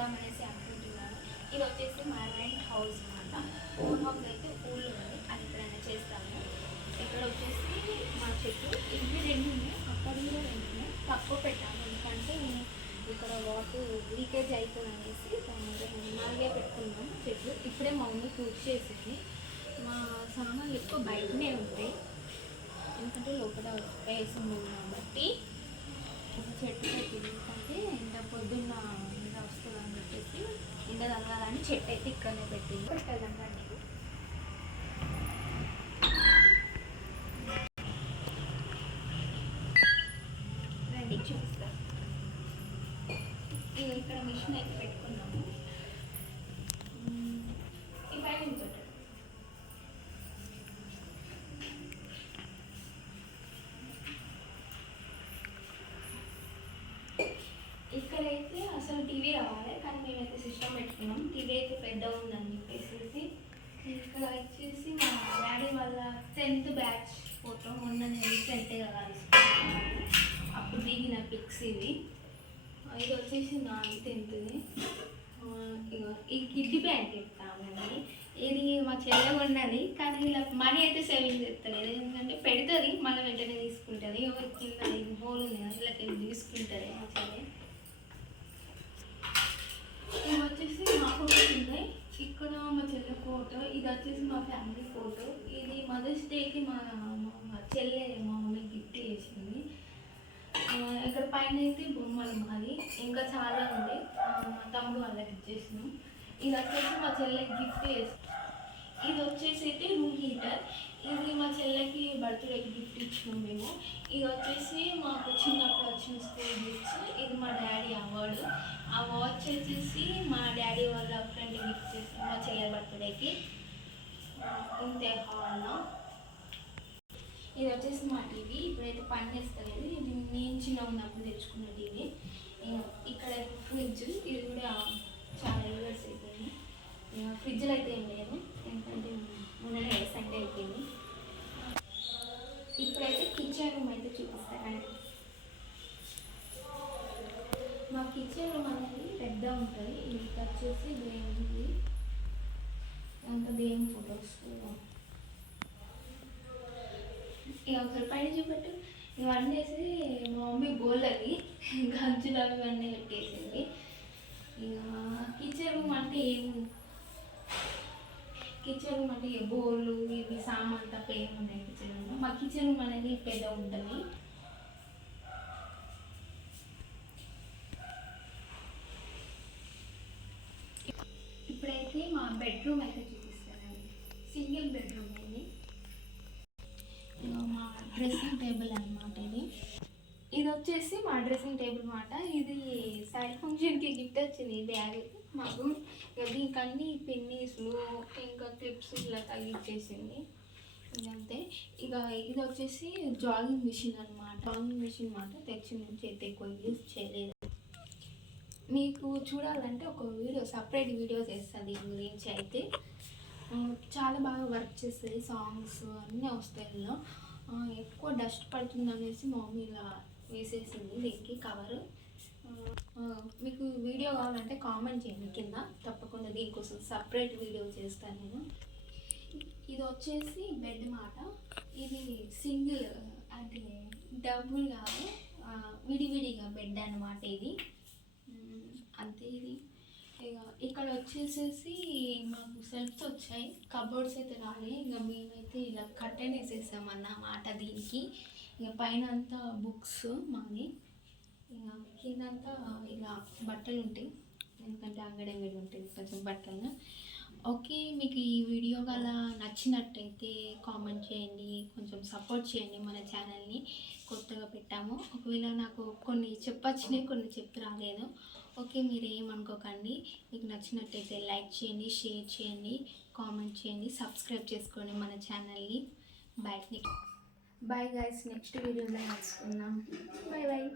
చేద్దామనేసి అనుకుంటున్నాను. ఇది వచ్చేసి మా రెంట్ హౌస్ అనమాట. ఓన్ హౌస్ అయితే ఊళ్ళో ఉంది, అది ఎక్కడైనా చేస్తాము. ఇక్కడ వచ్చేసి మా చెట్లు ఇవి 2 ఉన్నాయి, అక్కడ కూడా 2 ఉన్నాయి. తక్కువ పెట్టాము ఎందుకంటే ఇక్కడ వాటర్ లీకేజ్ అవుతుంది అనేసి నాలుగే పెట్టుకున్నాం చెట్లు. ఇప్పుడే మా మమ్మీ పూర్తి చేసింది. మా సామాన్లు ఎక్కువ బయటనే ఉంటాయి ఎందుకంటే లోపల స్పేస్ ఉంది కాబట్టి. చెట్టు పెట్టింది ఎందుకంటే ఎండ పొద్దున్న ఎండ వస్తుంది అని చెప్పేసి ఎండ తగలాలని చెట్టు అయితే ఇక్కడనే పెట్టింది. పెట్టదండి రండి చూపిస్తాను. ఇక ఇక్కడ మిషన్ అయితే పెట్టుకున్నాము. ఈ పైన పెట్టారు ఇక్కడైతే అసలు టీవీ రావాలి, కానీ మేమైతే సిస్టమ్ పెట్టుకున్నాం. టీవీ అయితే పెద్దగా ఉందని చెప్పేసి. ఇక్కడ వచ్చేసి మా డాడీ వాళ్ళ 10th బ్యాచ్ ఫోటో మొన్న నేను రీసెంట్గా కదా తీసుకున్నాను, అప్పుడు దిగిన పిక్స్ ఇవి. ఇది వచ్చేసి నా 10th. ఈ కిడ్డీ బ్యాంక్ చెప్తామండి. ఇది మా చెల్లె ఉన్నది, కానీ ఇలా మనీ అయితే సేవింగ్ చేస్తలేదు. ఎందుకంటే పెడుతుంది మనం వెంటనే తీసుకుంటుంది. కింద ఇది హోల్ ఉంది కదా, ఇలా తీసుకుంటుంది మా చెల్లె. ఇవి వచ్చేసి మా ఫోటోస్ ఉన్నాయి. ఇక్కడ మా చెల్లె ఫోటో, ఇది వచ్చేసి మా ఫ్యామిలీ ఫోటో. ఇది మదర్స్ డేకి మా చెల్లె మా మమ్మీ గిఫ్ట్ చేసింది. ఇక్కడ పైన అయితే బొమ్మలు మాది, ఇంకా చాలా ఉంది. మా తమ్ముడు వాళ్ళకి ఇచ్చేసినాం. ఇది వచ్చేసి మా చెల్లెకి గిఫ్ట్ చేసి. ఇది వచ్చేసి అయితే రూమ్ హీటర్. ఇది మా చెల్లెకి బర్త్డేకి గిఫ్ట్ ఇచ్చినాం మేము. ఇది వచ్చేసి మాకు చిన్నప్పుడు వచ్చిన స్కూల్ గిఫ్ట్స్. ఇది మా డాడీ అవార్డు. ఆ వాచ్ వచ్చేసి మా డాడీ వాళ్ళ ఫ్రెండ్ గిఫ్ట్ చేస్తాం మా చెల్లె బర్త్డేకి. ఇంతే హాల్లో. ఇది వచ్చేసి మా టీవీ. ఇప్పుడైతే పని చేస్తలేదు, ఇది నేను చిన్న ఉన్నప్పుడు తెచ్చుకున్న టీవీ. ఇక్కడ ఫ్రిడ్జ్, ఇది కూడా చాలా ఇయర్స్ అయిపోయింది. ఫ్రిడ్జ్లో అయితే ఏం లేదు ఎందుకంటే మొన్ననే సండే అయిపోయింది. ఇప్పుడైతే కిచెన్ రూమ్ అయితే చూపిస్తానండి. మా కిచెన్ రూమ్ అనేది పెద్ద ఉంటుంది. ఇది వచ్చేసి దేవుడి అంత దేవుని ఫొటోస్. ఇక ఒకసారి పైన చూపెట్టు. ఇవన్నీ వేసి మా మమ్మీ బోళ్ళకి గంజులు అవి ఇవన్నీ పెట్టేసింది. ఇక కిచెన్ రూమ్ అంటే కిచెన్ రూమ్ అంటే బోళ్ళు ఇవి సామాన్ తప్ప ఏమున్నాయి కిచెన్ రూమ్. మా కిచెన్ రూమ్ అనేది పెద్ద ఉంటుంది. ఇప్పుడైతే మా బెడ్రూమ్ అయితే చూపిస్తానండి. సింగిల్ బెడ్రూమ్ ఇది. మా డ్రెస్సింగ్ టేబుల్ అనమాట ఇది. ఇది వచ్చేసి మా డ్రెస్సింగ్ టేబుల్ అనమాట. ఇది సారీ ఫంక్షన్కి గిఫ్ట్ వచ్చింది ఈ బ్యాగ్ మాకు. దీనికి అన్ని పిన్నీస్లు ఇంకా క్లిప్స్ ఇలా తగిలిచ్చేసింది. ఇదంతే. ఇక ఇది వచ్చేసి జాగింగ్ మిషన్ అనమాట. జాగింగ్ మిషన్ మాట తెచ్చి నుంచి అయితే ఎక్కువ యూజ్ చేయలేదు. మీకు చూడాలంటే ఒక వీడియో సపరేట్ వీడియో చేస్తుంది దీని గురించి. అయితే చాలా బాగా వర్క్ చేస్తుంది, సాంగ్స్ అన్నీ వస్తాయి ఇందులో. ఎక్కువ డస్ట్ పడుతుంది అనేసి మా మమ్మీ ఇలా వేసేసింది దీనికి కవర్. మీకు వీడియో కావాలంటే కామెంట్ చేయండి కింద, తప్పకుండా దీనికోసం సపరేట్ వీడియో చేస్తాను నేను. ఇది వచ్చేసి బెడ్ మాట. ఇది సింగిల్ అంటే డబుల్ కాదు, విడివిడిగా బెడ్ అనమాట ఇది. అంతే. ఇది ఇక ఇక్కడ వచ్చేసేసి మాకు సెల్ఫ్స్ వచ్చాయి, కబోర్డ్స్ అయితే రాలే. ఇక మేమైతే ఇలా కర్టెన్ వేసేసామన్నమాట దీనికి. ఇక పైన అంతా బుక్స్ మాది, ఇక కిందంతా ఇలా బట్టలు ఉంటాయి ఎందుకంటే అంగడి ఉంటుంది కొంచెం బట్టలు. ఓకే, మీకు ఈ వీడియో గల నచ్చినట్టయితే కామెంట్ చేయండి, కొంచెం సపోర్ట్ చేయండి. మన ఛానల్ని కొత్తగా పెట్టాము. ఒకవేళ నాకు కొన్ని చెప్పొచ్చినాయి, కొన్ని చెప్పి రాలేదు. ఓకే, మీరు ఏమనుకోకండి. మీకు నచ్చినట్టయితే లైక్ చేయండి, షేర్ చేయండి, కామెంట్ చేయండి, సబ్స్క్రైబ్ చేసుకోండి మన ఛానల్ని. బాయ్ గైస్, నెక్స్ట్ వీడియోలో కలుసుకుందాం. Bye bye.